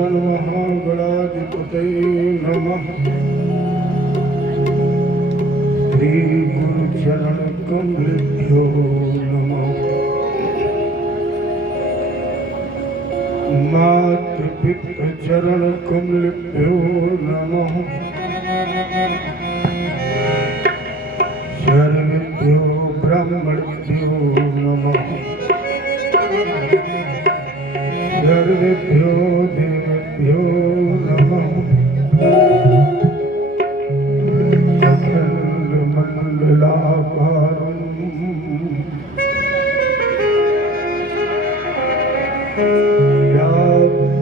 महागणाधिपतये नमः। श्री गुरु चरण कमलेभ्यो नमः। मातृपितृ चरण कमलेभ्यो नमः। सर्वेभ्यो ब्राह्मणेभ्यो नमः। सर्वेभ्यो देवेभ्यो नमः। अखण्डमण्डलाकारं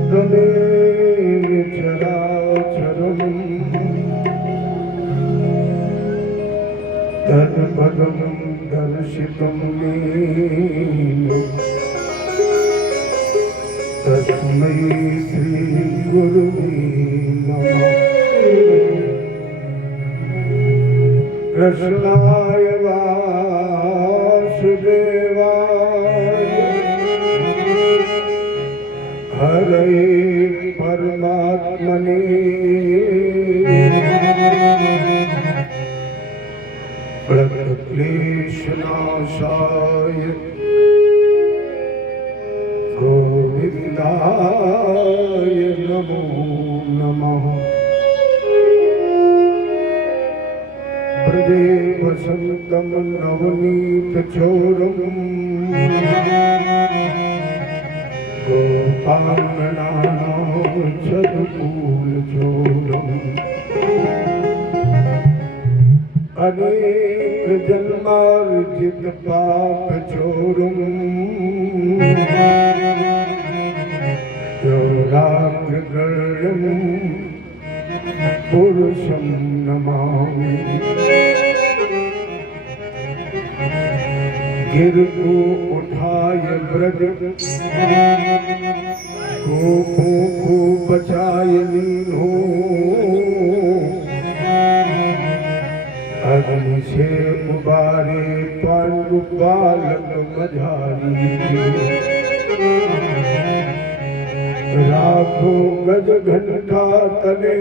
व्याप्तदेव चराचरं तत्पदं दर्शितं येन तस्मै श्री गुरुवे नमः। कृष्णाय वासुदेवाय हरे परमात्मने प्रणतक्लेशनाशाय गोविन्दाय नमो नमः। ब्रजे वसन्तं नवनीतचोरम् गोपाङ्गनानां चतुर्कूलचोरम् अनेक जन्मार्जित पाप चोरम् चोराग्रगण्यं पुरुषं नमामि। गिर को उठाय ब्रज गोपों को बचाय लीनो। अग्नि से उबारे पांडु बालक मझारी। राखो गज घंटा तले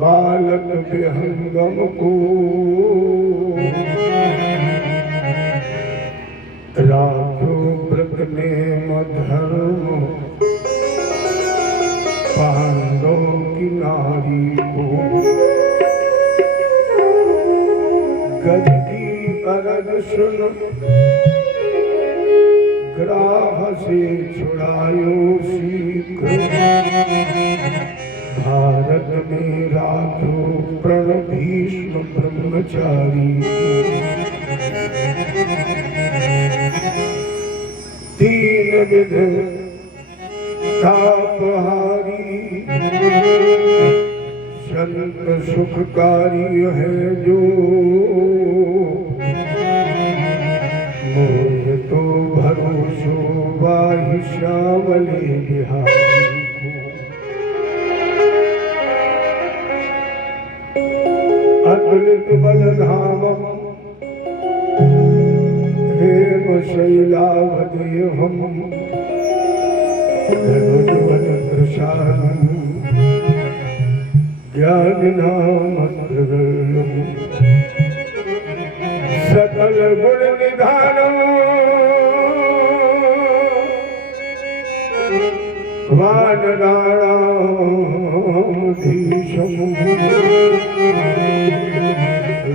बालक विहंगम को। राखो व्रत नेम धर्म पांडव की नारी को। गज की अरज सुन ग्राह से छुड़ायो शीघ्र। भारत में राखो प्रण भीष्म ब्रह्मचारी। तीन विध तापहारी संत सुखकारी है जो। मोह तो भरोसो वाहि श्यामले बिहारी को। अतुलित बलधामं हेम शैलावदेहं धनुजवन प्रसादं ज्ञानिनामग्रगण्यं सकल गुण निधानं वानराणाधीशं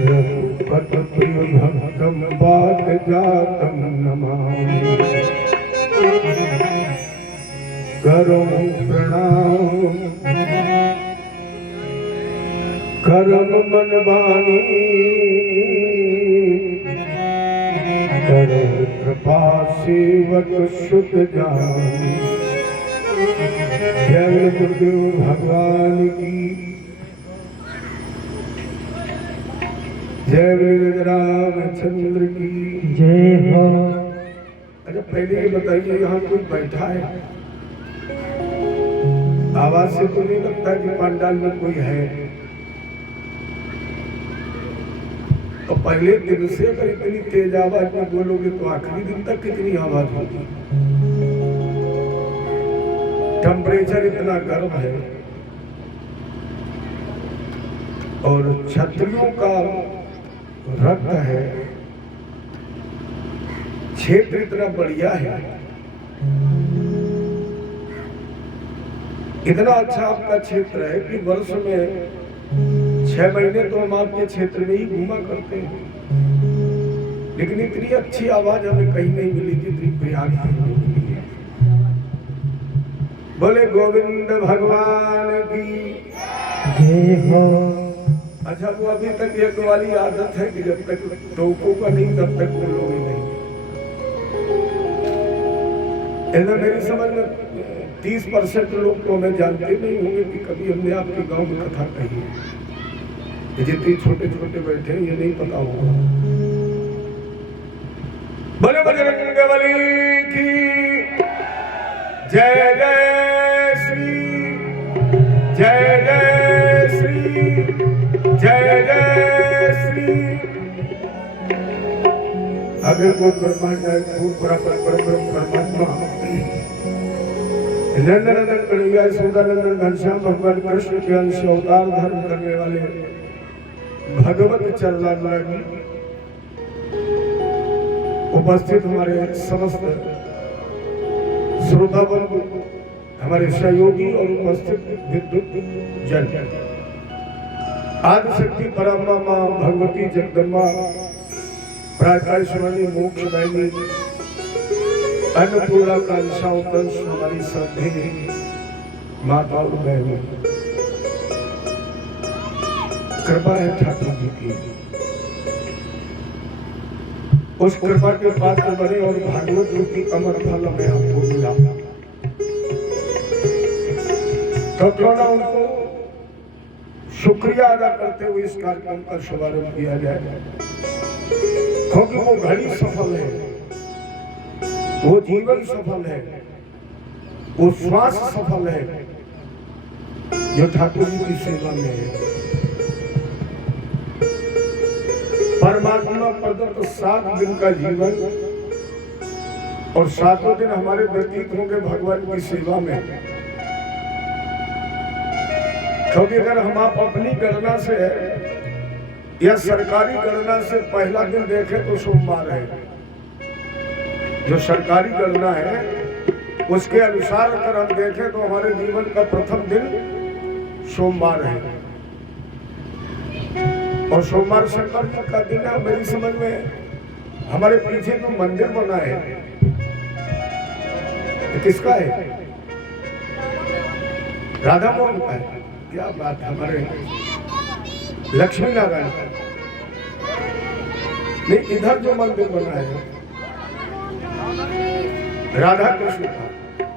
रघुपत प्रिय भक्तं वातजातं नमामि। करो प्रणाम करम मन वाणी। करो कृपा सेवक शुद्ध जानी। जय गुरुदेव भगवान की जय। रामचंद्र की जय हो। अच्छा पहले ये बताइए यहाँ कोई बैठा है? आवाज से तो नहीं लगता कि पंडाल में कोई है। तो पहले दिन से अगर इतनी तेज आवाज में बोलोगे तो आखिरी दिन तक कितनी आवाज होगी। टेम्परेचर इतना गर्म है और छतरियों का रक्त है, क्षेत्र इतना बढ़िया है, इतना अच्छा आपका क्षेत्र है कि वर्ष में 6 महीने तो हम आपके क्षेत्र में ही घूमा करते हैं, लेकिन इतनी अच्छी आवाज हमें कहीं नहीं मिली जितनी प्रयाग में मिली है। बोले गोविंद भगवान की जय हो। अच्छा, वो अभी तक एक वाली आदत है कि जब तक टोको का नहीं तब तक बोलोगे नहीं। ऐसा मेरी समझ में 30% लोग तो हमें जानते नहीं होंगे कि कभी हमने आपके गांव में कथा कही है। जितने छोटे छोटे बैठे हैं ये नहीं पता होगा। बोले बजरंगबली की जय जय श्री, जय जय श्री, जय जय श्री। अगर कोई ब्रह्मांड परमात्मा नंदनंदन कन्हैया यशोदानंदन घनश्याम भगवान कृष्ण के अंश अवतार धर्म करने वाले भगवत चरण उपस्थित हमारे समस्त श्रोतावन, हमारे सहयोगी और उपस्थित विद्युत जन, आदिशक्ति परमा मां भगवती जगदम्बा प्राकाशवाणी मोक्षदायिनी अन्नपूर्णा का अंशावतंश हमारी सभी माता और बहनों, कृपा है ठाकुर जी की, उस कृपा के पात्र बने और भागवत रूपी अमर फल में आपको मिला। तो क्यों ना उनको शुक्रिया अदा करते हुए इस कार्यक्रम का शुभारंभ किया जाए, क्योंकि वो घड़ी सफल है, वो जीवन सफल है, वो श्वास सफल है जो ठाकुर जी की सेवा में है। परमात्मा प्रदत्त 7 दिन का जीवन और 7 दिन हमारे व्यतीत होंगे भगवान की सेवा में। क्योंकि अगर हम आप अपनी गणना से या सरकारी गणना से पहला दिन देखें तो सोमवार है। जो सरकारी गणना है उसके अनुसार अगर हम देखें तो हमारे जीवन का प्रथम दिन सोमवार है और सोमवार शंकर जी का दिन है। मेरी समझ में हमारे पीछे जो मंदिर बना है ये किसका है? राधा मोहन का है। क्या बात है, हमारे लक्ष्मी नारायण का नहीं, इधर जो मंदिर बना है राधा कृष्ण का,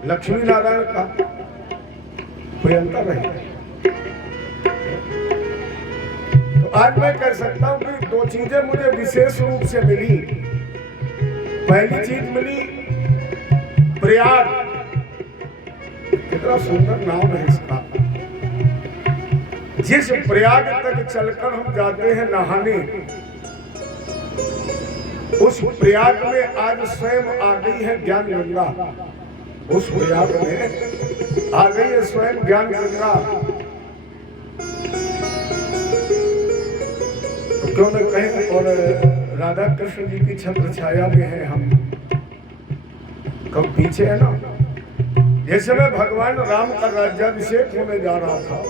लक्ष्मी नारायण का कोई अंतर नहीं। तो आज मैं कह सकता हूं कि 2 चीजें मुझे विशेष रूप से मिली। पहली चीज मिली प्रयाग, कितना सुंदर नाम है इसका। जिस प्रयाग तक चलकर हम जाते हैं नहाने, उस प्रयाग में आज स्वयं आ गई है ज्ञान गंगा। उस प्रयाग में आ गई है स्वयं ज्ञान गंगा। तो क्यों न कहें, और राधा कृष्ण जी की छत्र छाया में है हम, कब पीछे है ना। जैसे मैं भगवान राम का राज्याभिषेक होने जा रहा था,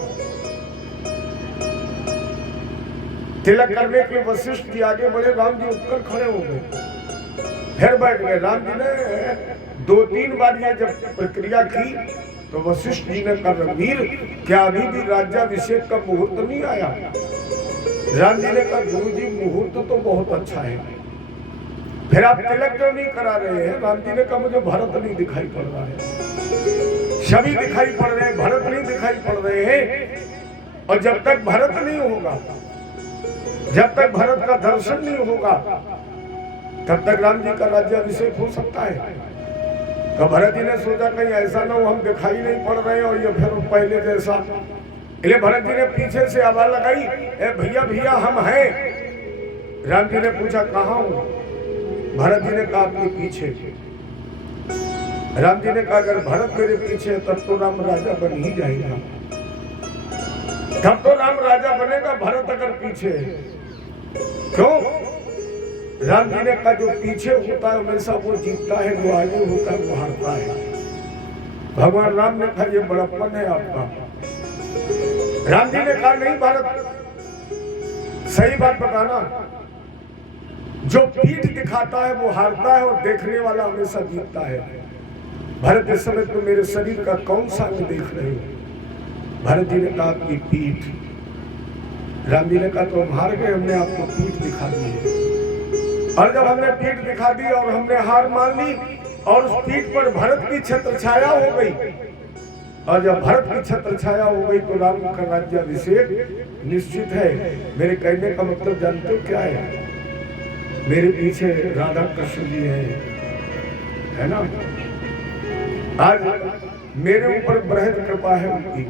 तिलक करने के वशिष्ठ जी आगे बढ़े, राम जी उठकर खड़े हो गए, फिर बैठ गए। राम जी ने 2-3 बार ये जब प्रक्रिया की तो वशिष्ठ जी ने कहा, रणवीर क्या अभी भी राज्याभिषेक का मुहूर्त नहीं आया? राम जी ने कहा, गुरु जी मुहूर्त तो बहुत अच्छा है, फिर आप तिलक क्यों नहीं करा रहे हैं? राम जी ने कहा, मुझे भरत नहीं दिखाई पड़ रहा है, सभी दिखाई पड़ रहे हैं, भरत नहीं दिखाई पड़ रहे हैं। और जब तक भरत नहीं होगा, जब तक भरत का दर्शन नहीं होगा, तब तक राम जी का राज्याभिषेक हो सकता है। तो भरत जी ने सोचा कहीं ऐसा ना हो हम दिखाई नहीं पड़ रहे और ये फिर पहले जैसा। इसलिए भरत जी ने पीछे से आवाज लगाई, ए भैया भैया हम हैं। राम जी ने पूछा कहाँ हो? भरत जी ने कहा आपके पीछे। राम जी ने कहा अगर भरत मेरे पीछे है तब तो राम राजा बन ही जाएगा, तब तो राम राजा बनेगा भरत अगर पीछे है। क्यों? राम जी ने कहा जो पीछे होता है हमेशा वो जीतता है, जो आगे होता है वो हारता है। भगवान राम ने कहा ये बड़प्पन है आपका। राम जी ने कहा नहीं भरत, सही बात बताना, जो पीठ दिखाता है वो हारता है और देखने वाला हमेशा जीतता है। भरत इस समय तो मेरे शरीर का कौन सा अंग देख रहे हो? भरत जी ने कहा आपकी पीठ। राम जी ने कहा तो हम हार गए, हमने आपको पीठ दिखा दी है। और जब हमने पीठ दिखा दी और हमने हार मान ली और उस पीठ पर भरत की छत्र छाया हो गई, और जब भरत की छत्र छाया हो गई तो राम का राज्याभिषेक निश्चित है। मेरे कहने का मतलब जानते हो क्या है? मेरे पीछे राधा कृष्ण जी है ना। आज मेरे ऊपर बृहद कृपा है उनकी,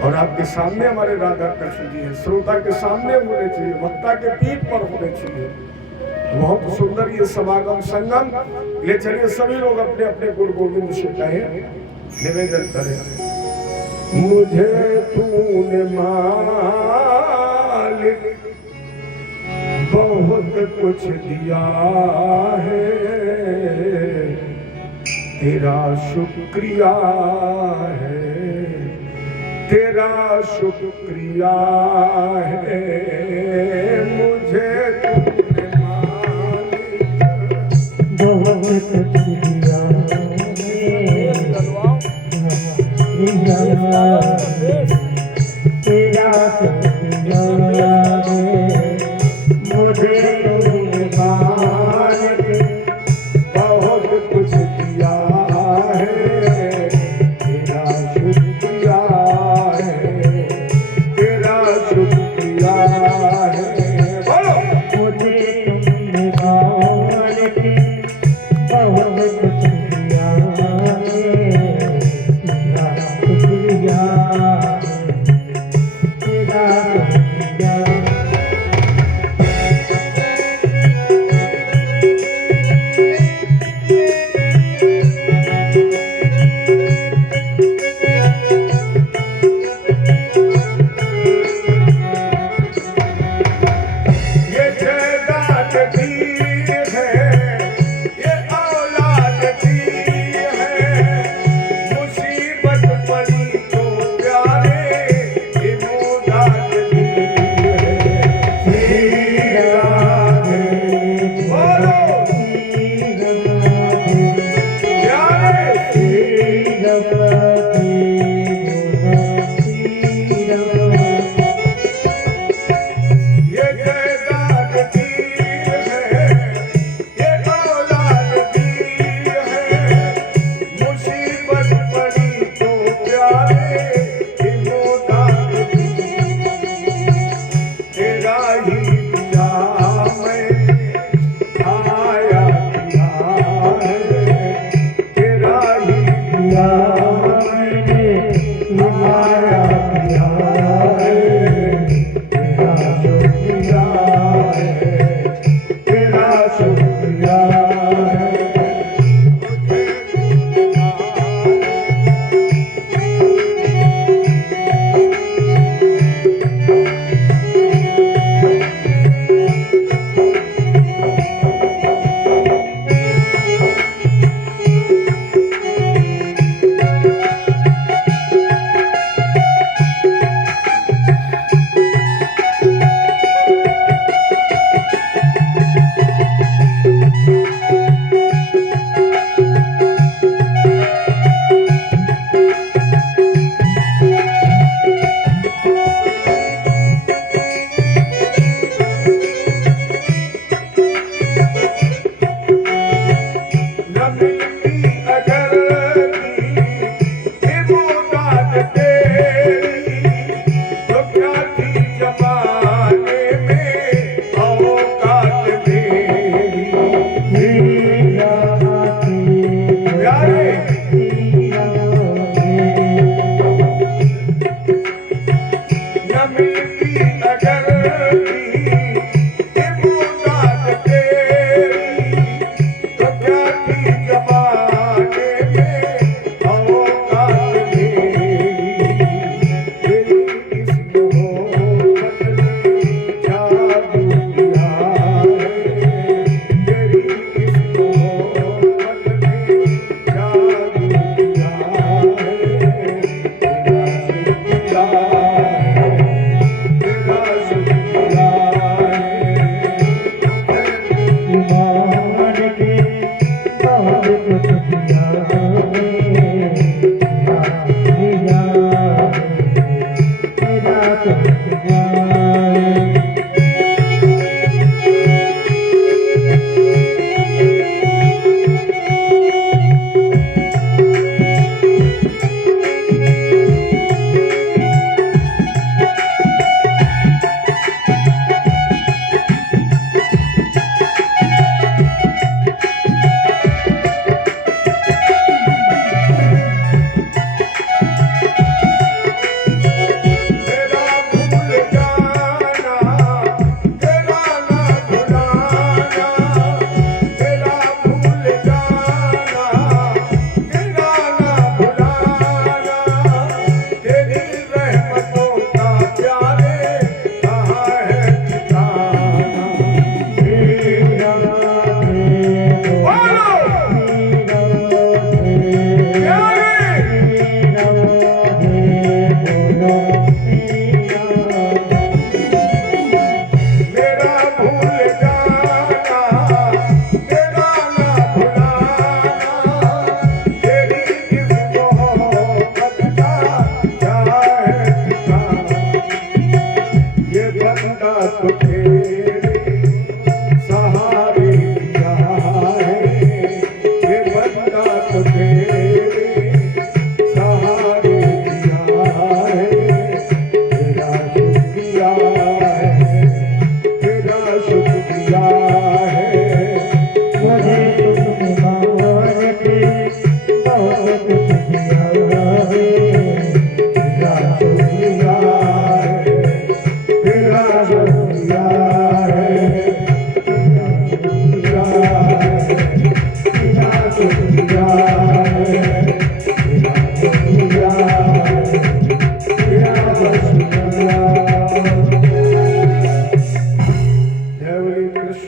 और आपके सामने हमारे राधा कृष्ण जी हैं। श्रोता के सामने होने चाहिए, वक्ता के पीठ पर होने चाहिए। बहुत सुंदर ये समागम संगम। ले चलिए सभी लोग अपने अपने गुरु गोविंद से कहें, निवेदन करें। मुझे तूने मालिक बहुत कुछ दिया है, तेरा शुक्रिया है, तेरा शुक्रिया है। मुझे तूने मालिक बहुत कुछ दिया तेरा शुक्रिया है। मुझे तूने मालिक बहुत कुछ दिया है, तेरा शुक्रिया है, तेरा शुक्रिया है।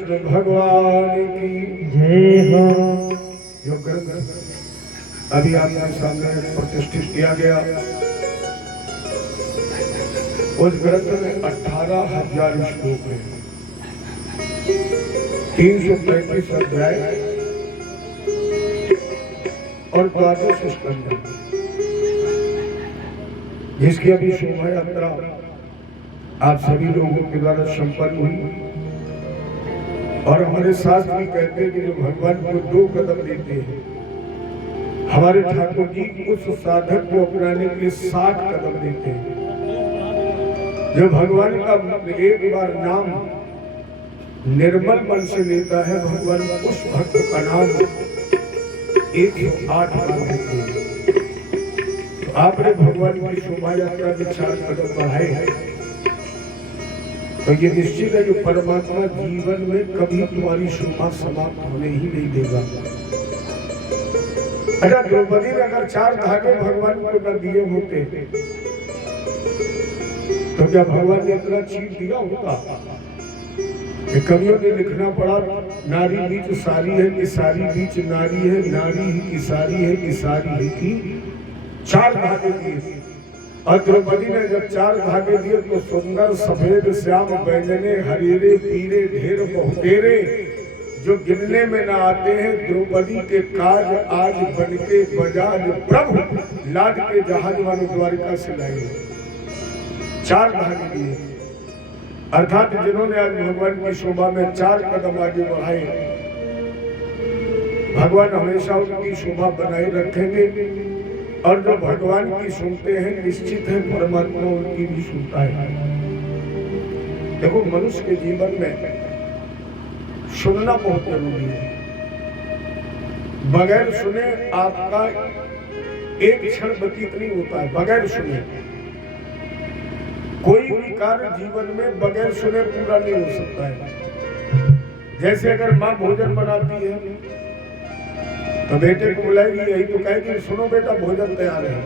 कृष्ण भगवान की जय हो। जो ग्रंथ अभी आपके सामने प्रतिष्ठित किया गया, उस ग्रंथ में 18,000 श्लोक हैं, 335 अध्याय और 12 स्कंद, जिसकी अभी शोभा यात्रा आप सभी लोगों के द्वारा संपन्न हुई। और हमारे शास्त्र भी कहते हैं कि जो भगवान को 2 कदम देते हैं, हमारे ठाकुर जी उस साधक को अपनाने के लिए 60 कदम देते हैं। जो भगवान का एक बार नाम निर्मल मन से लेता है, भगवान उस भक्त का नाम 108 बार लेते हैं। तो आपने भगवान की शोभा यात्रा के 4 कदम बढ़ाए हैं, तो ये निश्चित है कि परमात्मा जीवन में कभी तुम्हारी शोभा समाप्त होने ही नहीं देगा। अच्छा, द्रौपदी ने अगर 4 धागे भगवान को न दिए होते तो क्या भगवान ने इतना चीज दिया होता? कवियों ने लिखना पड़ा, नारी बीच सारी है कि सारी बीच नारी है, नारी ही की सारी है कि सारी ही की 4 धागे दिए। और द्रौपदी ने जब 4 धागे दिए तो सुंदर सफेद श्याम बैंगने हरीरे पीरे ढेर बहुतेरे, जो गिनने में न आते हैं, द्रौपदी के काज आज बनके बजाज प्रभु लाद के जहाज वालों द्वारिका से लाए। 4 धागे दिए, अर्थात जिन्होंने आज भगवान की शोभा में 4 कदम आगे बढ़ाए, भगवान हमेशा उनकी शोभा बनाए रखेंगे। और जो भगवान की सुनते हैं, निश्चित है परमात्मा उनकी भी सुनता है। देखो, मनुष्य के जीवन में सुनना बहुत जरूरी है। बगैर सुने आपका एक क्षण व्यतीत नहीं होता है। बगैर सुने कोई भी कार्य जीवन में बगैर सुने पूरा नहीं हो सकता है। जैसे अगर माँ भोजन बनाती है तो बेटे को बुलाएगी, यही तो कहेगी सुनो बेटा भोजन तैयार है।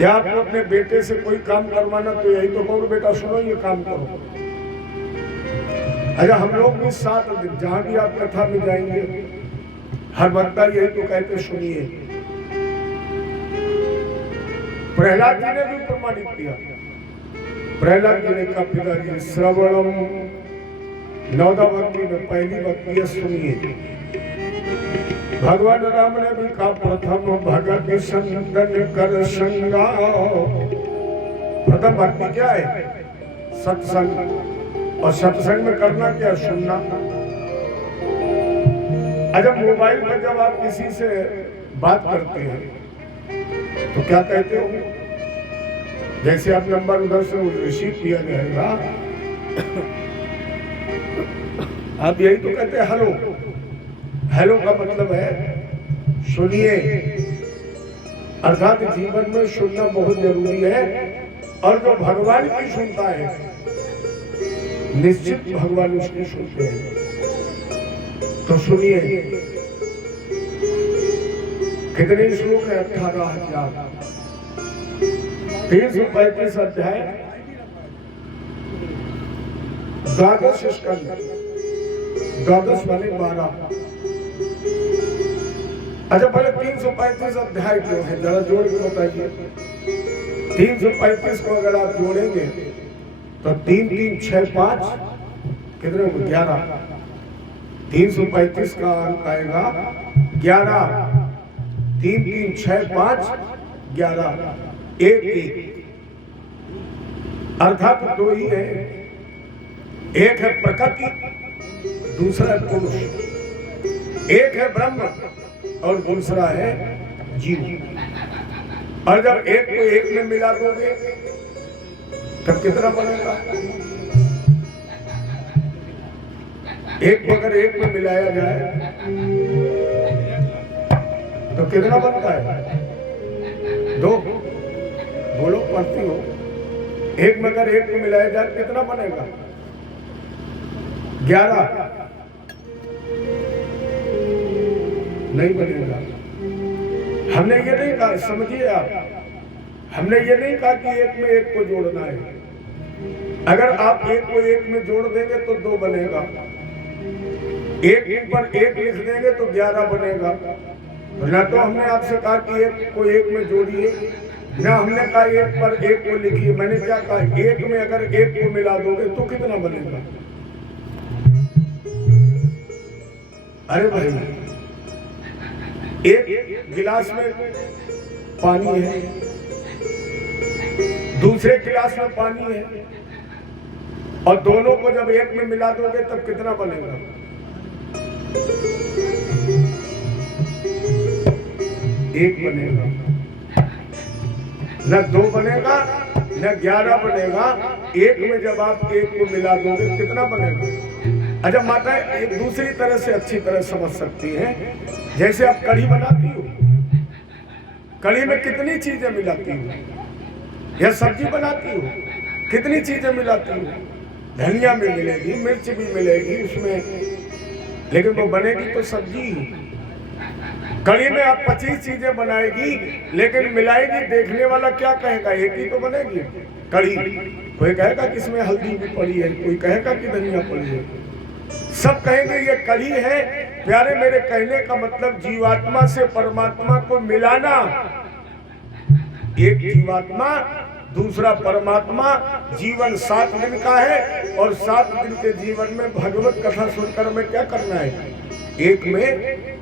या आपको अपने बेटे से कोई काम करवाना तो यही तो कहो बेटा सुनो ये काम करो। अच्छा, हम लोग भी साथ जहां भी आप कथा में जाएंगे, हर वक्ता यही तो कहते सुनिए। प्रहलाद जी ने भी प्रमाणित किया। प्रहलाद जी ने कहा पिताजी श्रवणम, 9वां भक्ति में पहली भक्ति है सुनिए। भगवान राम ने भी कहा प्रथम भगत संदन कर संगा। प्रथम भक्ति क्या है? सत्संग। और सत्संग में करना क्या? सुनना। अच्छा, मोबाइल पर जब आप किसी से बात करते हैं तो क्या कहते हो? जैसे आप नंबर उधर से रिसीव किया जाएगा, आप यही तो कहते हैं हेलो। हेलो का मतलब है सुनिए। अर्थात जीवन में सुनना बहुत जरूरी है। और जो भगवान की सुनता है, निश्चित भगवान उसकी सुनते हैं। तो सुनिए, कितने श्लोक है? 18,000, 335 अध्याय, 12 स्कंद, 12 वाले 12। अच्छा, पहले 335 अध्याय क्यों है, जरा जोड़ के बताइए। 335 को अगर आप जोड़ेंगे तो 3 3 6 5 कितने होंगे? 11। 335 का अंक आएगा 11। 3 3 6 5 11, 1 1, अर्थात 2 ही है। एक है प्रकृति, दूसरा है पुरुष। एक है ब्रह्म और दूसरा है जीव। और जब एक को एक में मिला दोगे तब कितना बनेगा? एक अगर एक में मिलाया जाए तो कितना बनता है? 2। बोलो, पढ़ती हो। एक में अगर एक को मिलाया जाए कितना बनेगा? 11। नहीं बनेगा। हमने ये नहीं कहा, समझिए आप, हमने ये नहीं कहा कि एक में एक को जोड़ना है। अगर आप एक को एक में जोड़ देंगे तो 2 बनेगा, एक पर एक लिख देंगे तो 11 बनेगा। ना तो हमने आपसे कहा कि एक को एक में जोड़िए, ना हमने कहा एक पर एक को लिखिए। मैंने क्या कहा, एक में अगर एक को मिला दोगे तो कितना बनेगा? अरे भाई, एक गिलास में पानी है, दूसरे गिलास में पानी है, और दोनों को जब एक में मिला दोगे तब कितना बनेगा? एक बनेगा, न 2 बनेगा न 11 बनेगा। एक में जब आप एक को मिला दोगे कितना बनेगा? अच्छा माता एक दूसरी तरह से अच्छी तरह समझ सकती हैं। जैसे आप कढ़ी बनाती हो, कढ़ी में कितनी चीजें मिलाती हो? या सब्जी बनाती हो, कितनी चीजें मिलाती हो? धनिया भी मिलेगी, मिर्च भी मिलेगी उसमें, लेकिन वो बनेगी तो सब्जी। कढ़ी में आप 25 चीजें बनाएगी, लेकिन मिलाएगी, देखने वाला क्या कहेगा? एक ही तो बनेगी कढ़ी। कोई कहेगा कि इसमें हल्दी भी पड़ी है, कोई कहेगा कि धनिया पड़ी है, सब कहेंगे ये कढ़ी है। प्यारे मेरे कहने का मतलब जीवात्मा से परमात्मा को मिलाना। एक जीवात्मा दूसरा परमात्मा, जीवन 7 दिन का है, और 7 दिन के जीवन में भगवत कथा सुनकर हमें क्या करना है? एक में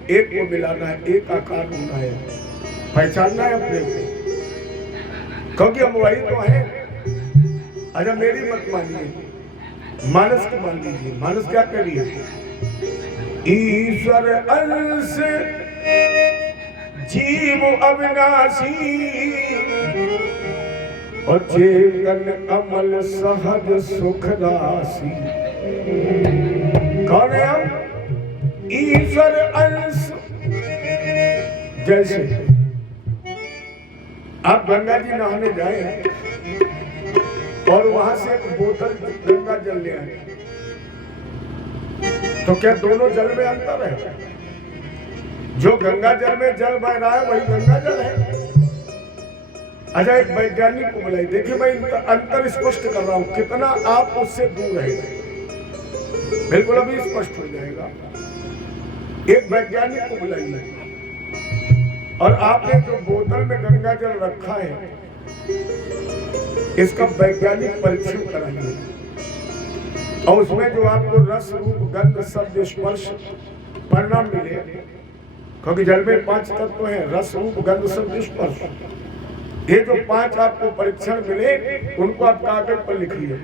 एक को मिलाना है, एक आकार होना है, पहचानना है अपने को, क्योंकि हम वही तो हैं। अच्छा मेरी मत मानिए, मानस की मान लीजिए। मानस क्या कह रही है? ईश्वर अंश जीव अविनाशी, और चेतन अमल सहज सुख राशि। कौन है हम? ईश्वर अंश। जैसे आप गंगा जी नहाने जाए और वहां से एक बोतल गंगा जल ले आए, तो क्या दोनों जल में अंतर है? जो गंगा जल में जल बह रहा है वही गंगा जल है। अच्छा एक वैज्ञानिक को बुलाइए, देखिए मैं अंतर स्पष्ट कर रहा हूं, कितना आप उससे दूर है, बिल्कुल अभी स्पष्ट हो जाएगा। एक वैज्ञानिक को बुलाइए, और आपने जो बोतल में गंगा जल रखा है इसका वैज्ञानिक परीक्षण कराइए, और उसमें जो आपको रस रूप गंध शब्द स्पर्श परिणाम मिले, क्योंकि जल में 5 तत्व हैं, रस रूप गंध शब्द स्पर्श। ये जो 5 आपको परीक्षण मिले उनको आप कागज पर लिखिए,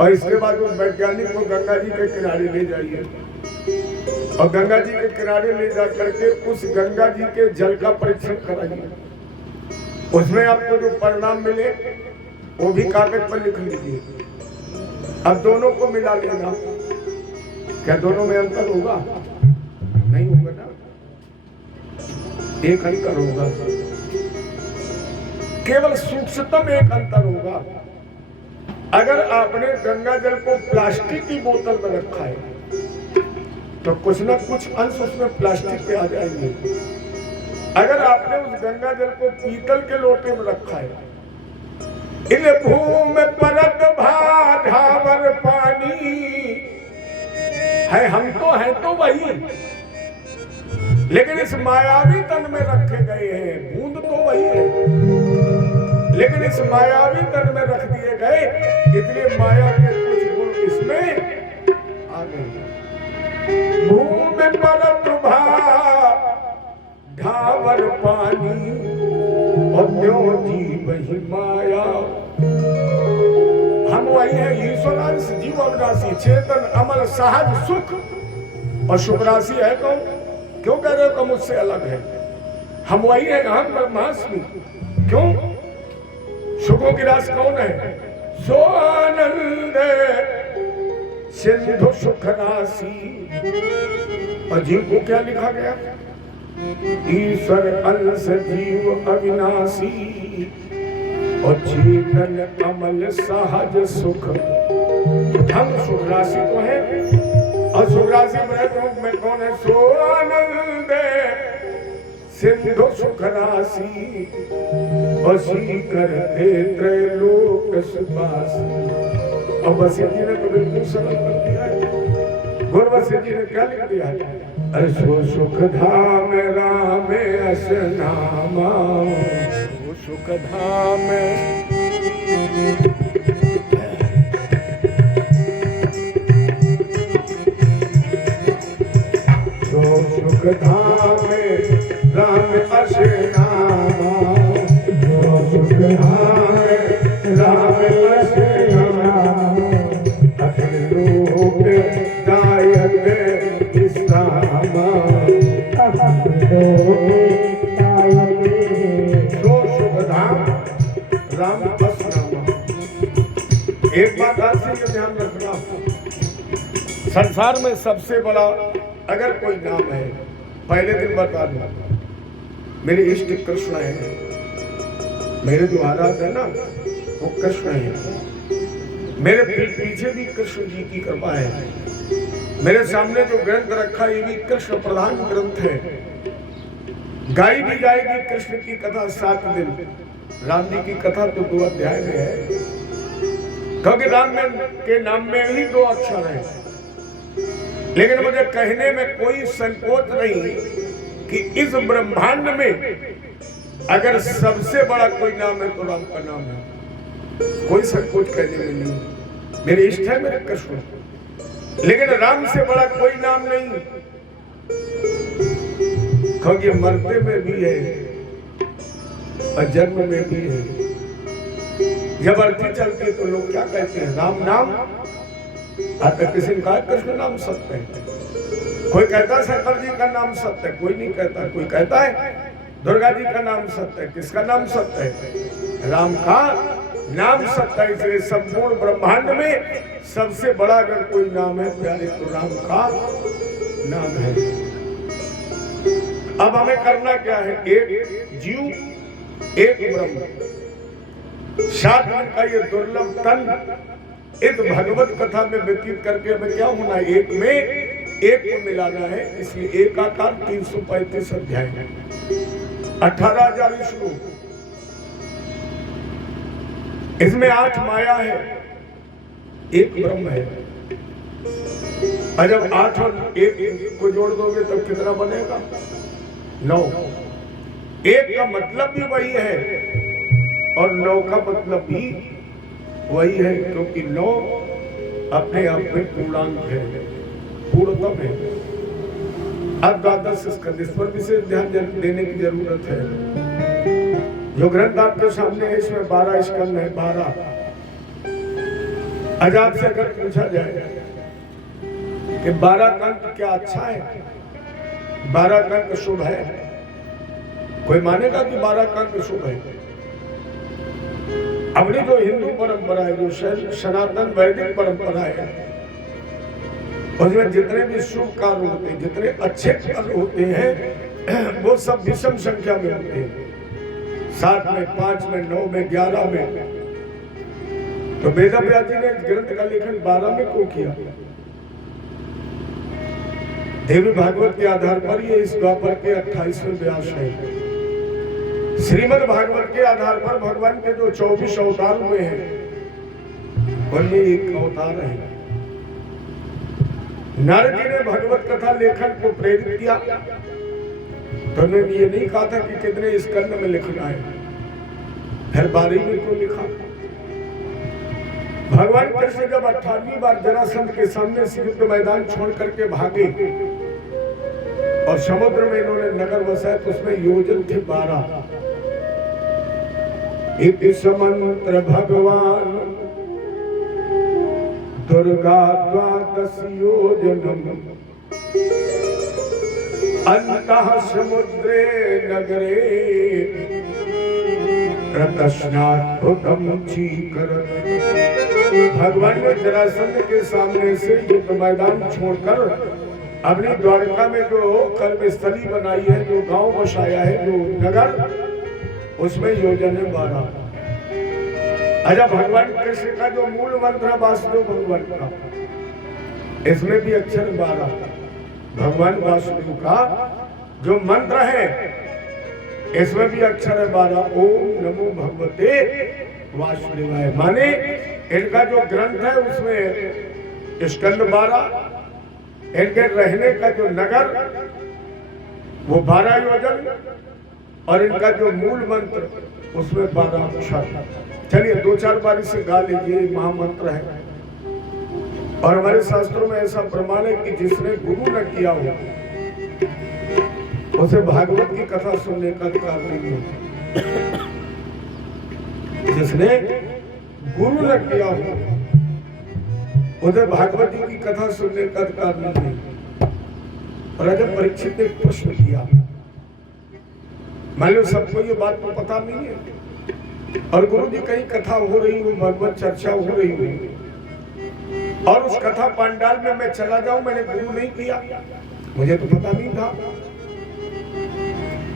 और इसके बाद उस वैज्ञानिक को गंगा जी के किनारे ले जाइए, और गंगा जी के किनारे ले जा करके उस गंगा जी के जल का परीक्षण कराइए। उसमें आपको जो परिणाम मिले वो भी कागज पर लिख लीजिए। अब दोनों को मिला लेना, क्या दोनों में अंतर होगा? नहीं होगा ना, एक अंतर होगा, केवल सूक्ष्मतम एक अंतर होगा। अगर आपने गंगा जल को प्लास्टिक की बोतल में रखा है तो कुछ न कुछ अंश उसमें प्लास्टिक के आ जाएंगे। अगर आपने उस गंगा जल को पीतल के लोटे में रखा है, इन भूमि परत भाधावर पानी है, हम तो हैं तो वही, लेकिन इस मायावी तन में रखे गए हैं। बूंद तो वही है, लेकिन इस मायावी तन में रख दिए गए, इसलिए माया के कुछ गुण इसमें आ गए। भूमि परत भाधावर पानी, और त्यों जीव ही माया। हम वही है, ईश्वर अंश जीव अविनाशी, चेतन अमल सहज सुख। और सुख राशि है कौन? क्यों कह रहे हो कि मुझसे अलग है? हम वही है, हम ब्रह्मास्मि। क्यों? सुखों की राशि कौन है? सो आनंद सिंधु सुख राशि। और जीव को क्या लिखा गया? ईश्वर अंश जीव अविनाशी, और चेतन अमल सहज सुख। हम सुख राशि तो है, और सुख राशि रूप में कौन है? सो आनंद सिंधु सिंधु सुख राशि बसी करते त्रैलोक सुबासी। अब वसीयत जी ने तो बिल्कुल सरल कर दिया है। गुरु वसीयत जी ने क्या लिख दिया है? असो सुख धाम राम अस नामा, वो सुख धाम सो सुख धाम राम अस नामा, सो सुख धाम राम अस नामा, अखिल रूप दायक इस्लामा, सो सुख धाम राम अस नामा। एक बात आज से ये ध्यान रखना, संसार में सबसे बड़ा अगर कोई नाम है, पहले दिन बता दूं, मेरे इष्ट कृष्ण है, मेरे जो आराध्य है ना वो कृष्ण है। मेरे पीछे भी कृष्ण जी की कृपा है। मेरे सामने जो ग्रंथ रखा ये भी कृष्ण प्रधान ग्रंथ है। गाई भी जाएगी कृष्ण की कथा 7 दिन। राम जी की कथा तो 2 अध्याय में है, क्योंकि राम के नाम में ही 2 अक्षर है। लेकिन मुझे कहने में कोई संकोच नहीं कि इस ब्रह्मांड में अगर सबसे बड़ा कोई नाम है तो राम का नाम है। कोई संकोच कहने में नहीं। मेरे इष्ट है मेरे कृष्ण, लेकिन राम से बड़ा कोई नाम नहीं, क्योंकि मरते में भी है और जन्म में भी है। जब अर्थी चलती है तो लोग क्या कहते हैं? राम नाम आता, किसी ने कहा कृष्ण नाम सत्य है, कोई कहता है शंकर जी का नाम सत्य है, कोई नहीं कहता। कोई कहता है दुर्गा जी का नाम सत्य है, किसका नाम सत्य है? राम का नाम सत्य है। इसलिए संपूर्ण ब्रह्मांड में सबसे बड़ा अगर कोई नाम है प्यारे तो राम का नाम है। अब हमें करना क्या है? एक जीव एक ब्रह्म, 7 दिन का ये दुर्लभ तन इस भगवत कथा में व्यतीत करके हमें क्या होना है? एक में एक को मिलाना है। इसलिए एक आकार 335 अध्याय है, 18,000 श्लोक। इसमें 8 माया है, एक ब्रह्म है। और जब 8 और 1 को जोड़ दोगे तब कितना बनेगा? 9। 1 का मतलब भी वही है और 9 का मतलब भी वही है, क्योंकि 9 अपने आप में पूर्णांक है, पूर्णतम है। अब 12 स्कंद, इस पर विशेष ध्यान देने की जरूरत है। जो ग्रंथ आपके सामने है इसमें 12 स्कंद है, 12। आज आपसे अगर पूछा जाए कि 12 का अंक क्या अच्छा है, 12 का अंक शुभ है, कोई मानेगा कि 12 का अंक शुभ है? अपनी जो हिंदू परंपरा है, जो सनातन वैदिक परंपरा है, उसमें जितने भी शुभ कार्य होते हैं, जितने अच्छे कार्य होते हैं, वो सब विषम संख्या में होते हैं। 7 में, 5 में, 9 में, 11 में। तो वेदव्यास जी ने ग्रंथ का लेखन 12 में क्यों किया? देवी भागवत के आधार पर ये इस द्वापर के 28वें व्यास है। श्रीमद् भागवत के आधार पर भगवान के जो 24 अवतार हुए हैं उनमें एक अवतार है। नारद जी ने भगवत कथा लेखन को प्रेरित किया तो उन्होंने ये नहीं कहा था कि कितने स्कंद में लिखना है, फिर 12 में क्यों लिखा? भगवान कृष्ण जब 18वीं बार जरासंध के सामने से युद्ध मैदान छोड़ करके भागे और समुद्र में इन्होंने नगर बसाया तो उसमें योजन थे 12। इति समंत्र भगवान दुर्गा 12 योजनम अंतः समुद्रे नगरे प्रतस्नाद्भुतम चीकरत्। भगवान ने जरासंध के सामने से युद्ध मैदान छोड़कर अपनी द्वारका में जो कर्मस्थली बनाई है, जो गांव बसाया है, जो नगर, उसमें योजन है 12। अच्छा, भगवान कृष्ण का जो मूल मंत्र है वासुदेव भगवान का, इसमें भी अक्षर 12। भगवान वासुदेव का जो मंत्र है इसमें भी अक्षर है 12। ओम नमो भगवते वासुदेवाय। माने इनका जो ग्रंथ है उसमें स्कंद 12, इनके रहने का जो नगर वो 12 योजन, और इनका जो मूल मंत्र उसमें 12 अक्षर। चलिए 2-4 बार इसे गा लीजिए, महामंत्र है। और हमारे शास्त्रों में ऐसा प्रमाण है कि जिसने गुरु न किया हो उसे भागवत की कथा सुनने का अधिकार नहीं है। जिसने गुरु न किया हो उसे भागवती की कथा सुनने का अधिकार नहीं है। और अगर परीक्षित ने प्रश्न किया, मान लो सबको ये बात तो पता नहीं है, और गुरु जी कहीं कथा हो रही हो, भगवत चर्चा हो रही हो, और उस कथा पंडाल में मैं चला जाऊं, मैंने गुरु नहीं किया, मुझे तो पता नहीं था,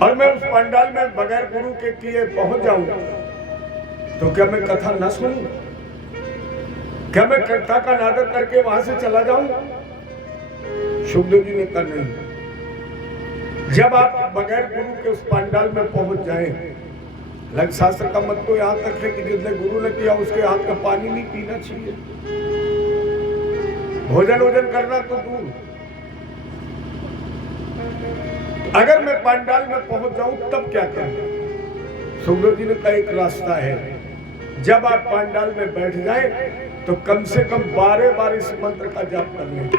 और मैं उस पंडाल में बगैर गुरु के किए पहुंच जाऊं, तो क्या मैं कथा न सुनूं? क्या मैं कथा का नाटक करके वहां से चला जाऊं? सुखदेव जी ने कहा नहीं। जब आप बगैर गुरु के उस पंडाल में पहुंच जाएं, लग शास्त्र का मत तो यहाँ तक है कि जिसने गुरु ने किया उसके हाथ का पानी नहीं पीना चाहिए, भोजन वोजन करना तो दूर। अगर मैं पंडाल में पहुंच जाऊं तब क्या करूं? सुखदेव जी ने कहा एक रास्ता है, जब आप पंडाल में बैठ जाए तो कम से कम 12 बार इस मंत्र का जाप कर लेंगे,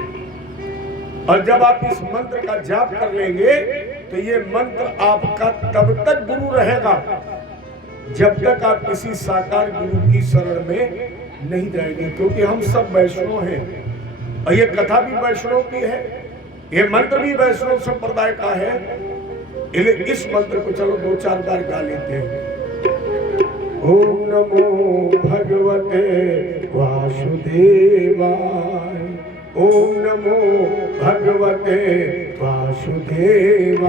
और जब आप इस मंत्र का जाप कर लेंगे तो ये मंत्र आपका तब तक गुरु रहेगा जब तक आप किसी साकार गुरु की शरण में नहीं जाएंगे। क्योंकि हम सब वैष्णव हैं, और ये कथा भी वैष्णव की है, ये मंत्र भी वैष्णव संप्रदाय का है। इस मंत्र को चलो 2-4 बार गा लेते हैं। ओम नमो भगवते वासुदेवाय, ओम नमो भगवते वासुदेवाय।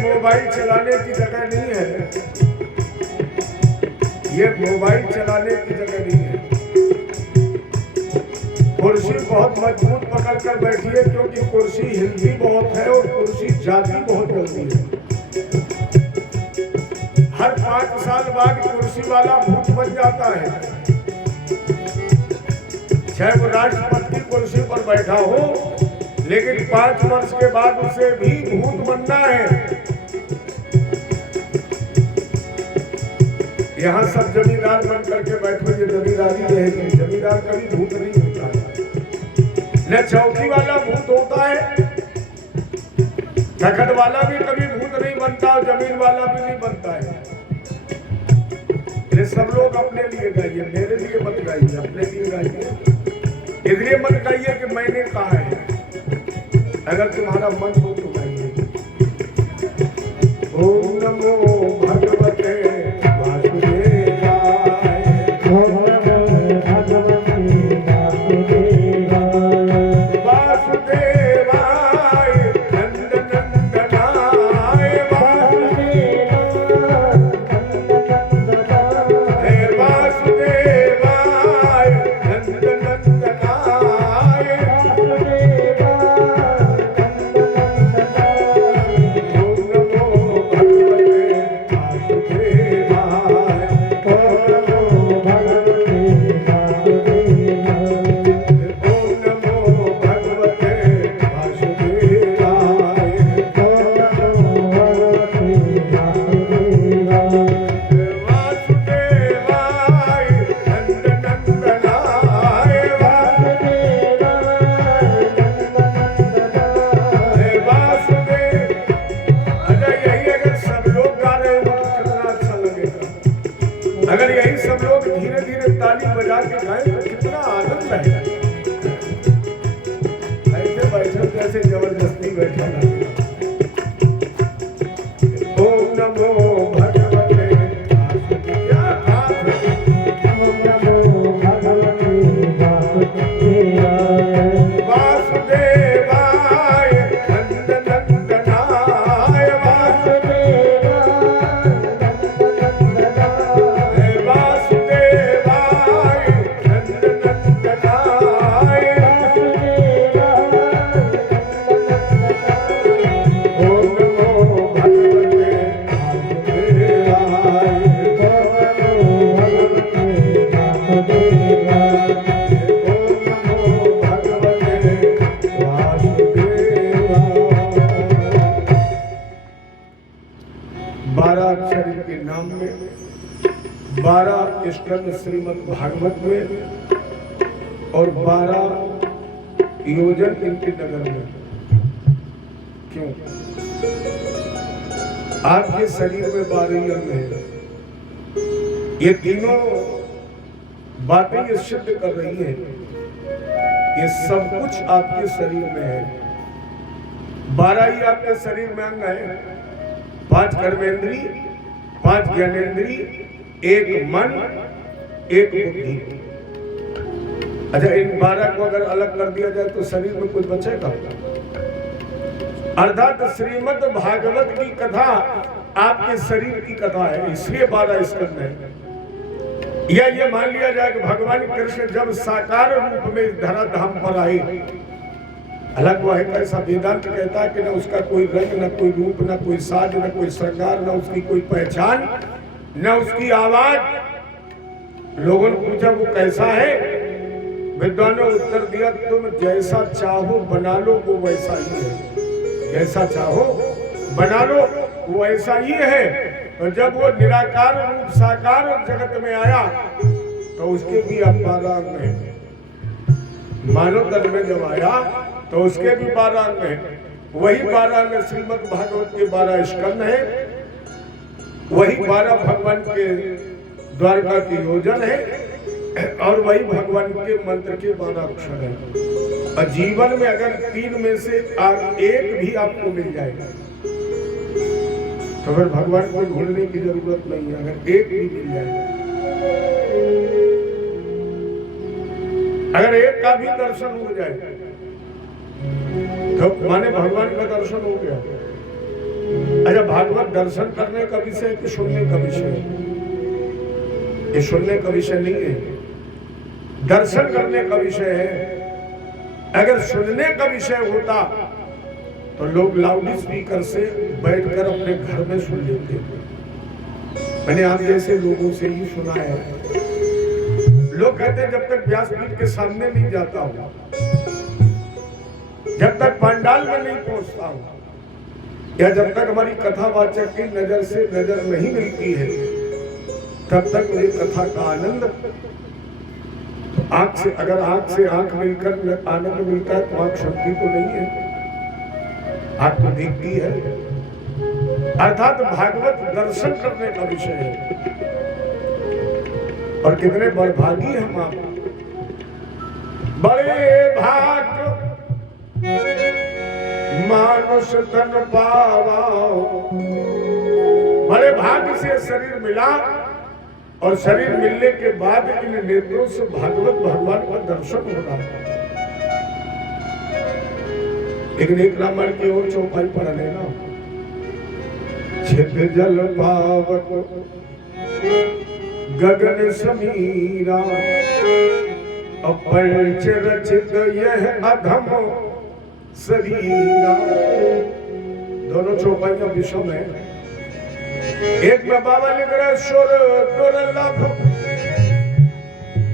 मोबाइल चलाने की जगह नहीं है, ये मोबाइल चलाने की जगह नहीं है। कुर्सी बहुत मजबूत पकड़ कर बैठिए, क्योंकि कुर्सी हिलती बहुत है और कुर्सी जाती बहुत जल्दी है। हर 5 साल बाद कुर्सी वाला भूत बन जाता है, चाहे वो राष्ट्रपति की कुर्सी पर बैठा हो, लेकिन 5 वर्ष के बाद उसे भी भूत बनना है। यहाँ सब जमींदार बन करके बैठो, ये जमींदारी रहेगी। जमींदार कभी भूत नहीं होता है, न चौकी वाला भूत होता है, तखत वाला भी कभी भूत नहीं बनता, और जमीन वाला भी नहीं बनता है। ये सब लोग अपने लिए गाइए, मेरे लिए मत गाइए, अपने लिए गाइए। इसलिए मत गाइए कि मैंने कहा है, अगर तुम्हारा मन हो तो गाइए। ओम नमो भगवते 12 स्कंद श्रीमद् भागवत में और 12 योजन इनके नगर में। क्यों? आपके शरीर में 12 अंग है। ये तीनों बातें ये सिद्ध कर रही है ये सब कुछ आपके शरीर में है। 12 ही आपके शरीर में अंग है। 5 कर्मेंद्री, 5 ज्ञानेंद्री, 1 मन, 1 बुद्धि। अच्छा, इन 12 को अगर अलग कर दिया जाए तो शरीर में कुछ बचेगा? अर्थात श्रीमद् भागवत की कथा आपके शरीर की कथा है, इसलिए 12 स्कंद है। या ये मान लिया जाए कि भगवान कृष्ण जब साकार रूप में इस धराधाम पर आए, अलग वह है कैसा वेदांत कहता है कि न उसका कोई रंग, न कोई रूप, न कोई साज, न कोई श्रृंगार, न उसकी कोई पहचान, न उसकी आवाज। लोगों ने पूछा वो कैसा है? विद्वानों ने उत्तर दिया, तुम जैसा चाहो बना लो वो वैसा ही है। जैसा चाहो बना लो वो ऐसा ही है। और जब वो निराकार रूप साकार जगत में आया तो उसके भी अब 12 अंग हैं। मानव तन में जब आया तो उसके भी 12 अंग हैं। वही 12 अंग श्रीमद् भागवत के 12 स्कंद हैं। वही 12 भगवान के द्वारका की योजन है और वही भगवान के मंत्र के 12 अक्षर हैं। और जीवन में अगर 3 में से 1 भी आपको मिल जाएगा तो फिर भगवान को ढूंढने की जरूरत नहीं है। अगर 1 भी मिल जाए, अगर 1 का भी दर्शन हो जाए तो माने भगवान का दर्शन हो गया। अच्छा, भागवत दर्शन करने का विषय कि सुनने का विषय? ये सुनने का विषय नहीं है, दर्शन करने का विषय है। अगर सुनने का विषय होता तो लोग लाउड स्पीकर से बैठकर अपने घर में सुन लेते। मैंने आप जैसे लोगों से ही सुना है। लोग कहते हैं जब तक व्यासपीठ के सामने नहीं जाता हूं, जब तक पंडाल में नहीं पहुंचता हूं, या जब तक हमारी कथावाचक की नजर से नजर नहीं मिलती है, तब तक मुझे कथा का आनंद आंख से, अगर आंख से आंख मिलकर आनंद मिलता है तो आंख सुनती तो नहीं है, आंख तो देखती है। अर्थात भागवत दर्शन करने का विषय है। और कितने बड़भागी हम आप, बड़े भाग मानुष तन पावा। बड़े भाग से शरीर मिला और शरीर मिलने के बाद इन नेत्रों से भागवत भगवान का दर्शन हो रहा है। लेकिन एक रामायण की और चौपाई पढ़ लेना। छिद जल पावक गगन समीरा, अपंच रचित यह अधम शरीरा। दोनों चौपाइयां विषम है। एक में बाबा लिख रहे सुर दुर्लभ,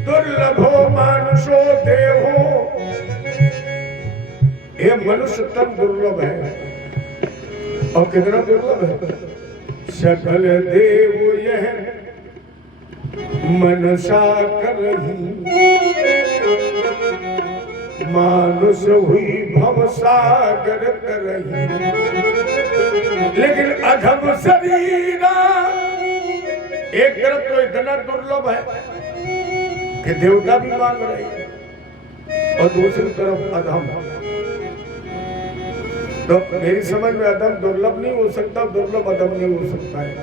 दुर्लभो मानुषो देहो। ये मनुष्य तन दुर्लभ है। और कितना दुर्लभ है? सकल देव यह मनसा करही, मानुष हुई भव सागर करही। लेकिन अधम शरीरा एक तरफ तो इतना दुर्लभ है कि देवता भी मांग रहे हैं और दूसरी तरफ अधम। तो मेरी समझ में अधम दुर्लभ नहीं हो सकता, दुर्लभ अधम नहीं हो सकता है।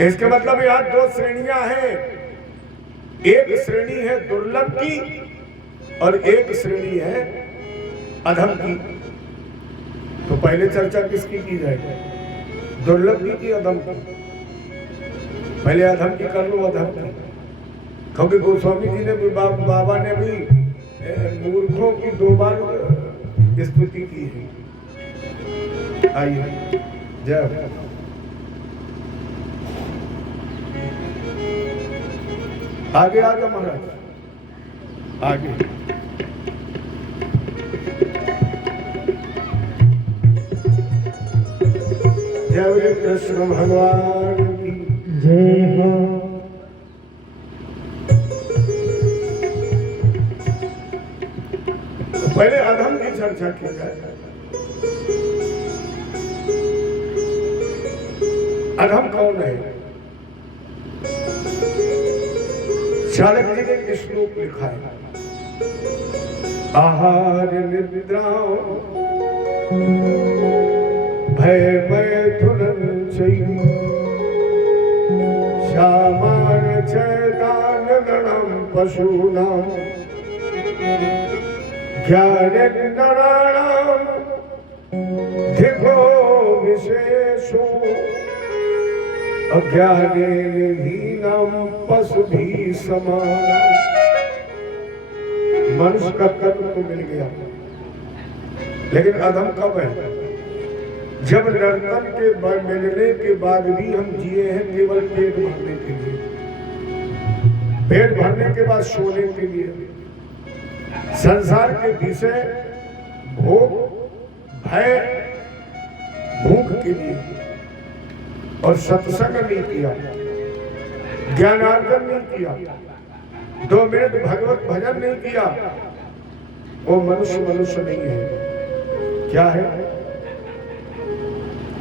इसके मतलब यहाँ 2 श्रेणियां हैं। एक श्रेणी है दुर्लभ की और एक श्रेणी है अधम की। तो पहले चर्चा किसकी की जाएगी? दुर्लभ की अधम की? पहले अधम की कर लो, अधम की। क्योंकि गोस्वामी जी ने भी बाबा ने भी मूर्खों की 2 बार स्तुति की है। आइए जय। आगे आगे महाराज आगे। जय कृष्ण भगवान की जय हो। पहले अधम की चर्चा की जाए। अधम कौन है? चाणक्य जी ने एक श्लोक लिखा है, आहार निद्रा भय मैथुन श्यामान चैतान गणम पशूनाम ज्ञानेन्द्राणाम धिको विशेषो अज्ञानेन पशुभिः समानम्। मनुष्य का तत्व तो मिल गया, लेकिन अधम कब है? जब नर्तन के मिलने के बाद भी हम जिए हैं केवल पेट भरने के लिए, पेट भरने के बाद सोने के लिए, संसार के विषय भोग भय भूख के लिए, और सत्संग नहीं किया, ज्ञानार्जन नहीं किया, 2 मिनट भगवत भजन नहीं किया, वो मनुष्य नहीं है। क्या है?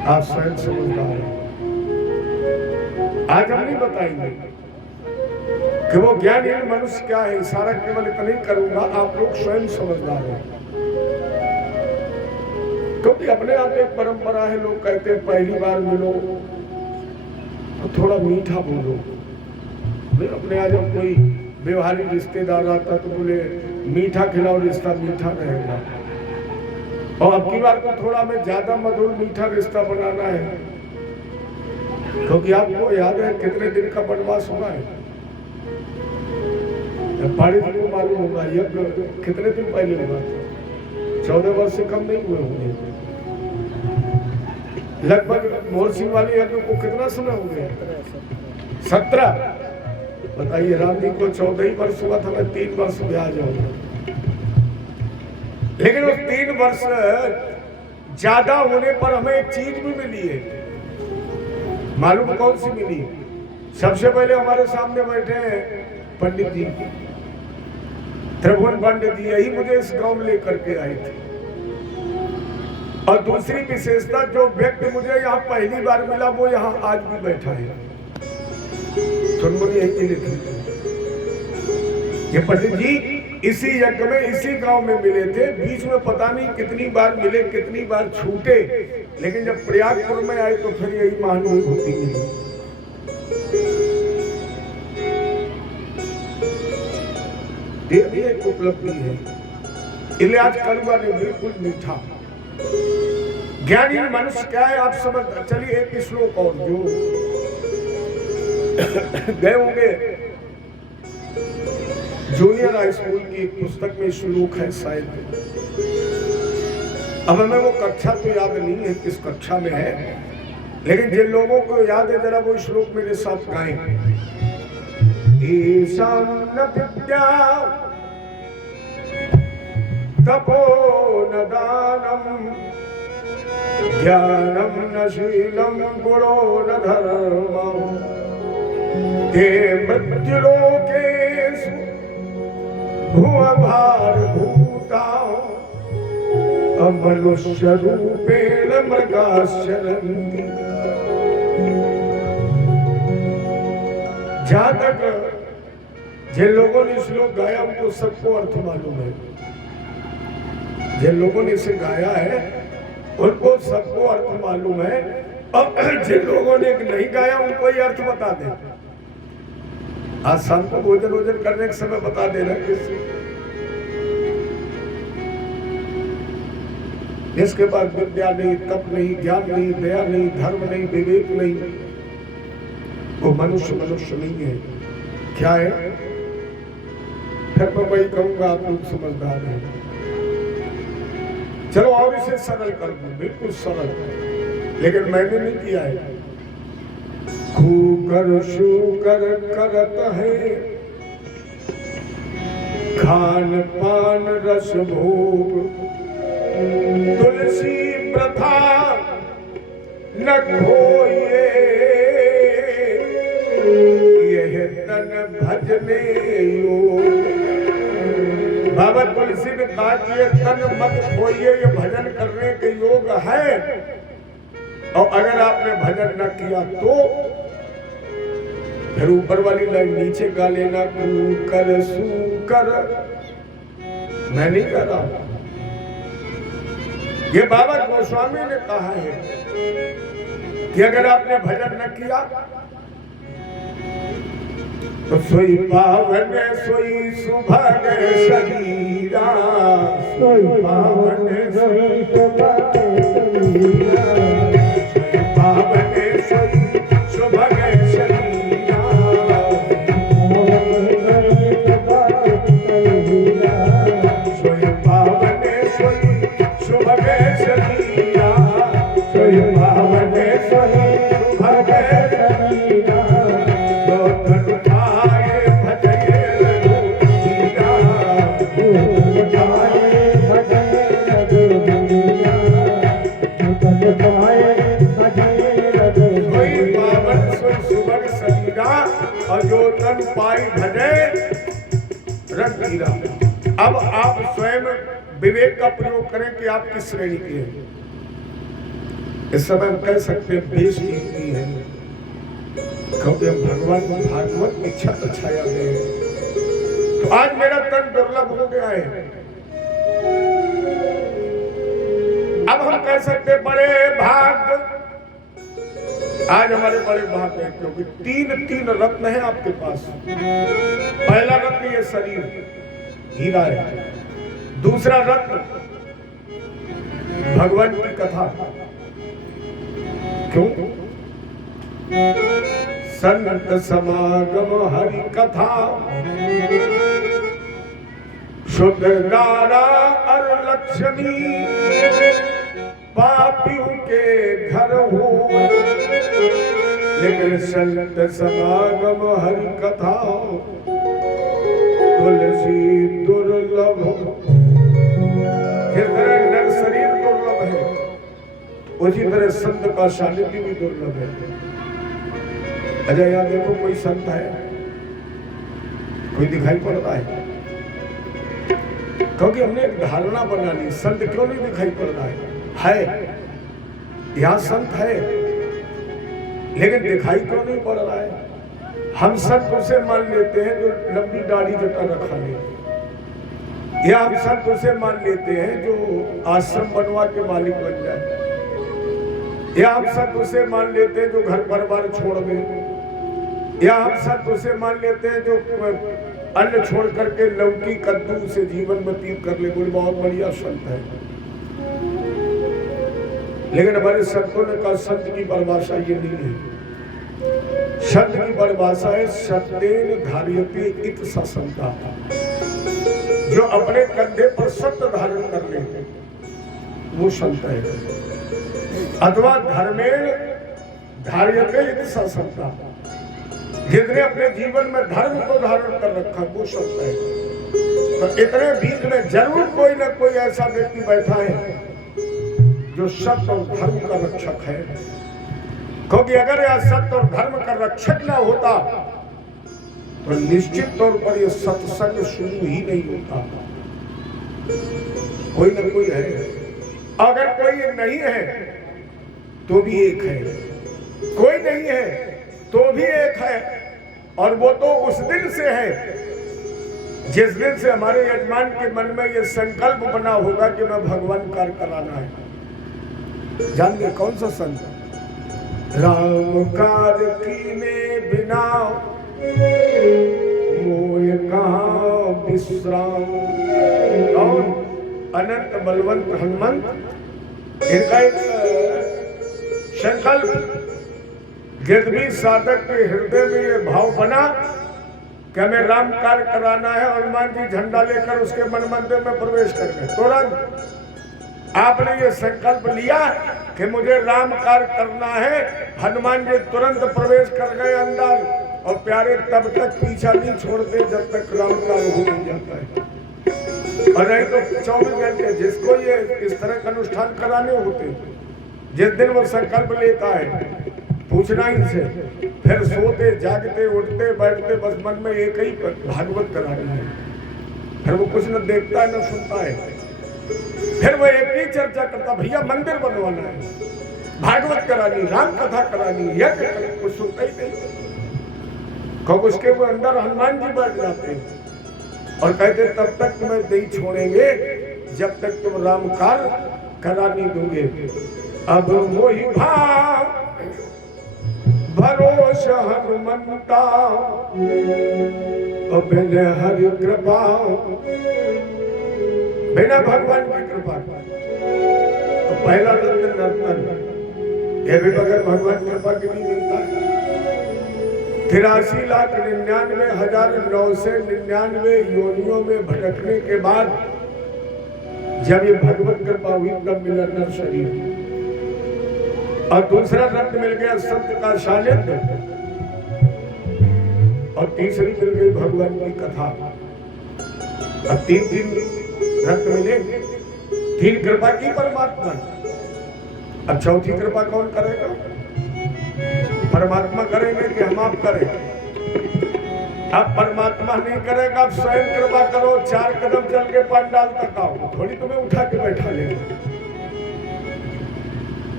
आप स्वयं समझदार हैं। आज हम नहीं बताएंगे कि वो ज्ञानहीन मनुष्य क्या है, इशारा केवल इतना ही करूंगा, आप लोग स्वयं समझदार हैं। क्योंकि अपने आप एक परंपरा है, लोग कहते हैं पहली बार मिलो तो थोड़ा मीठा बोलो। अपने यहाँ जब कोई व्यवहारिक रिश्तेदार आता तो बोले मीठा खिलाओ, रिश्ता मीठा रहेगा। और अब की बार को थोड़ा में ज्यादा मधुर मीठा रिश्ता बनाना है, क्योंकि आपको याद है कितने दिन का वनवास हुआ है। पाड़ी को मालूम होगा यज्ञ कितने दिन पहले हुआ था, 14 वर्ष से कम नहीं हुए होंगे लगभग। मोहर सिंह वाले यज्ञ को कितना समय हो गया? 17। बताइए, राम जी को 14 ही वर्ष हुआ था, मैं 3 वर्ष ब्याह जाऊंगा। लेकिन वो 3 वर्ष ज्यादा होने पर हमें एक चीज भी मिली है। मालूम कौन सी मिली? सबसे पहले हमारे सामने बैठे हैं पंडित जी, त्रिभुवन पंडित जी, यही मुझे इस गांव में लेकर के आए थे। और दूसरी विशेषता, जो व्यक्ति मुझे यहाँ पहली बार मिला वो यहाँ आज भी बैठा है। यही लिखी, ये पंडित जी इसी यज्ञ में इसी गांव में मिले थे। बीच में पता नहीं कितनी बार मिले, कितनी बार छूटे, लेकिन जब प्रयागपुर में आए तो फिर यही महानुभूति मिली। ये भी एक उपलब्धि है। इसलिए आज कड़वा ने बिल्कुल मीठा। ज्ञानी मनुष्य क्या है आप समझ। चलिए एक श्लोक और, जो गए होंगे जूनियर हाई स्कूल की एक पुस्तक में श्लोक है शायद, अब हमें वो कक्षा तो याद नहीं है किस कक्षा में है, लेकिन जिन लोगों को याद है जरा वो श्लोक मेरे साथ गाएं। ईशान न विद्या तपो न दानम ज्ञानम न शीलम गुणो न धर्मम ते मृत्युलोकेषु भूभारभूताः अमनुष्य रूपेण मृगाश्चरन्ति। जहाँ तक जिन लोगों ने श्लोक गाया उनको सबको अर्थ मालूम है। जिन लोगों ने इसे गाया है उनको सबको अर्थ मालूम है, और जिन लोगों ने नहीं गाया उनको ये अर्थ बता दे। आज शाम को भोजन वोजन करने के समय बता देना किसी, जिसके पास विद्या नहीं, तप नहीं, ज्ञान नहीं, दया नहीं, धर्म नहीं, विवेक नहीं, वो मनुष्य नहीं है। क्या है? फिर मैं वही कहूंगा, आप लोग समझदार हैं। चलो और इसे सरल कर दूं, बिल्कुल सरल, लेकिन मैंने नहीं किया है। खूकर शुकर करत है खान पान रस भोग, तुलसी प्रथा न खोइए, यह तन भजने योग। बाबा तुलसी ने कहा कि ये तन मत खोइए, ये भजन करने के योग है, और अगर आपने भजन न किया तो फिर ऊपर वाली लाइन नीचे गा लेना, कूकर सूकर। मैं नहीं कर रहा, ये बाबा गोस्वामी ने कहा है कि अगर आपने भजन न किया तो सोई पावन सोई सुभग शरीरा, सोई पावन सोई सुभग शरीरा, सोई पावन सोई सुभग शरीरा, सोई पावन सोई सुभग शरीरा, सोई पावन सोई सुभग शरीरा, और जो तन पाई भजे रंग गिरा। अब आप स्वयं विवेक का प्रयोग करें कि आप किस श्रेणी के हैं। इस समय हम कह सकते हैं बेशकीमती है, क्योंकि हम भगवान भागवत में छत्र छाया में है। तो आज मेरा तन दुर्लभ हो गया है। अब हम कह सकते बड़े भाग, आज हमारे बड़े भाग हैं, क्योंकि तीन रत्न है आपके पास। पहला रत्न ये शरीर हीरा है, दूसरा रत्न भगवान की कथा। क्यों? संत समागम हरि कथा, शुद्ध नारा और लक्ष्मी, पापियों के घर हो, लेकिन संत समागम हरि कथा, तुलसी दुर्लभ। जिस तरह नर शरीर दुर्लभ है, उसी तरह संत का सानिध्य भी दुर्लभ है। अजय यहाँ देखो, कोई संत है, कोई दिखाई पड़ता है? क्योंकि हमने एक धारणा बना ली, संत क्यों नहीं दिखाई पड़ रहा है? यहाँ संत है, लेकिन दिखाई क्यों नहीं पड़ रहा है? हम संत उसे मान लेते हैं जो लंबी दाढ़ी जटा रखा ले, या हम संत उसे मान लेते हैं जो आश्रम बनवा के मालिक बन जाए, या हम संत उसे मान लेते हैं जो घर परिवार छोड़ दे, या हम संत उसे मान लेते हैं जो अन्न छोड़ करके लौकी कद्दू से जीवन व्यतीत कर ले। बोले बहुत बढ़िया संत है, लेकिन हमारे संतों ने कहा संत की परिभाषा ये नहीं है। संत की परिभाषा है सत्येन धार्यते इत ससंता, जो अपने कंधे पर सत्य धारण कर ले वो संत है। अथवा धर्मेण धार्यते इत ससंता, जिसने अपने जीवन में धर्म को धारण कर रखा वो संत है। तो इतने बीच में जरूर कोई ना कोई ऐसा व्यक्ति बैठा है जो सत्य और धर्म का रक्षक है। क्योंकि अगर यह सत्य और धर्म का रक्षक ना होता तो निश्चित तौर पर यह सत्संग शुरू ही नहीं होता। कोई ना कोई है, अगर कोई नहीं है तो भी एक है, कोई नहीं है तो भी एक है, और वो तो उस दिन से है जिस दिन से हमारे यजमान के मन में ये संकल्प बना होगा कि मैं भगवान कार्य कराना है। जानिए कौन सा संत? राम कार्य कीने बिना मोय कहाँ विश्राम। कौन? अनंत बलवंत हनुमंत। इनका एक संकल्प, यदि भी साधक के हृदय में ये भाव बना कि हमें राम कार्य कराना है, हनुमान जी झंडा लेकर उसके मन मंदिर में प्रवेश कर गए, तुरंत आपने ये संकल्प लिया कि मुझे राम कार्य करना है, हनुमान जी तुरंत प्रवेश कर गए अंदर, और प्यारे तब तक पीछा नहीं छोड़ते जब तक राम कार्य हो नहीं जाता है। और नहीं तो 24 घंटे जिसको ये इस तरह का अनुष्ठान कराने होते, जिस दिन वो संकल्प लेता है पूछना ही से, फिर सोते जागते उठते बैठते बस मन में एक ही भागवत करानी है। फिर वो कुछ न देखता है न सुनता है। फिर वो एक ही चर्चा करता, भैया मंदिर बनवाना है, भागवत करानी, राम कथा करानी, यज्ञ करानी, कुछ सुनता ही नहीं। कब उसके वो अंदर हनुमान जी बैठ जाते हैं और कहते तब तक तुम्हें नहीं छोड़ेंगे जब तक तुम राम कार्य करा नहीं दोगे। अब मोहि भाव भरोसा हनुमंता, बिना हरि कृपा, बिना भगवान की कृपा। तो पहला नर्तन ये भी बगैर भगवान कृपा की नहीं मिलता है। 83,99,999 योनियों में भटकने के बाद जब ये भगवत कृपा हुई तब मिला नर शरीर। और दूसरा रत्न मिल गया संत का सानिध्य, और तीसरी मिल गई भगवान की कथा। अब तीन रत्न मिले, तीन कृपा की परमात्मा। अब चौथी कृपा कौन करेगा? परमात्मा करेंगे कि हम आप करें? अब परमात्मा नहीं करेगा, अब स्वयं कृपा करो। 4 कदम चल के पंडाल तक आओ, थोड़ी तुम्हें उठा के बैठा लेगा।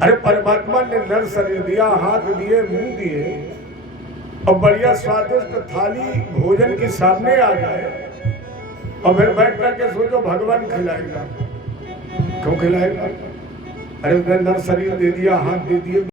अरे परमात्मा ने नर शरीर दिया, हाथ दिए, मुंह दिए, और बढ़िया स्वादिष्ट थाली भोजन के सामने आ जाए और फिर बैठ करके सोचो भगवान खिलाएगा। क्यों खिलाएगा? अरे उसने नर शरीर दे दिया, हाथ दे दिए,